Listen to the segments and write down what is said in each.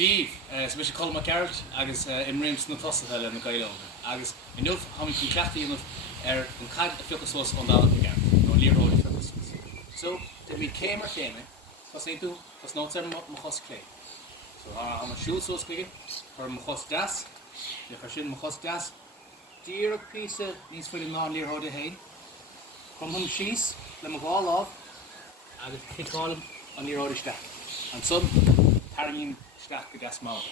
Steve, special call my carrot, agus imrims na tosa le na gailo. Agus enough how we can clafty enough an cad a focus was on that again. No Liathróid focus. So then we came or came, was I do was not some machos clay. So I'm a shoe sauce cookie for machos gas. The fashion machos gas. Dear piece needs for the non Liathróid hay. From home cheese, let me go all off. I would kick all on Liathróid stack. And some carrying stack the gas mouth.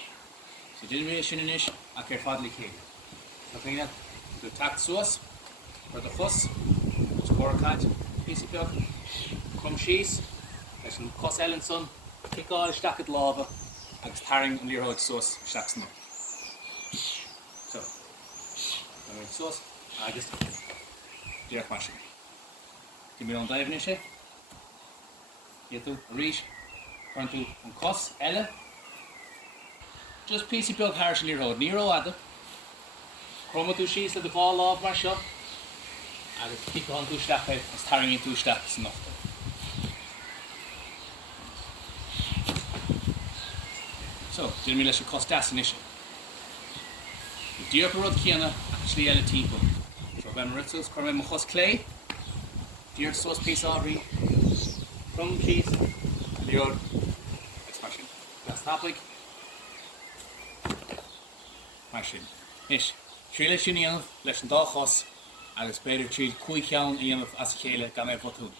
So generation in ish, I care fadly cake. Looking at the tack Suas for the fuss, Piocadh, piece of Piocadh, crumb cheese, there's some cuss ellen son, kick all stack at lava, and carrying on Liathróid sauce stacks now. So, I'm with sauce, I just direct mashing. Give me on diving in shape. You do reach, turn to on cuss ellen. Just piece of Piocadh harsh Liathróid, Nero at it. Chroma two sheets of the ball off my shot. And it's kick on two stack out, it's tearing in two stacks enough. So, didn't realize you cost that initially. The deer rod kiana actually a team. So when ritzels come in machos clay, deer sauce piece already, crumb cheese, Liathróid expression. That's topic. Machine. Ish. Tríle sin íanamh leis an dá chos agus beidir tríd cúig ceann íanamh as chéile gan é bhotú.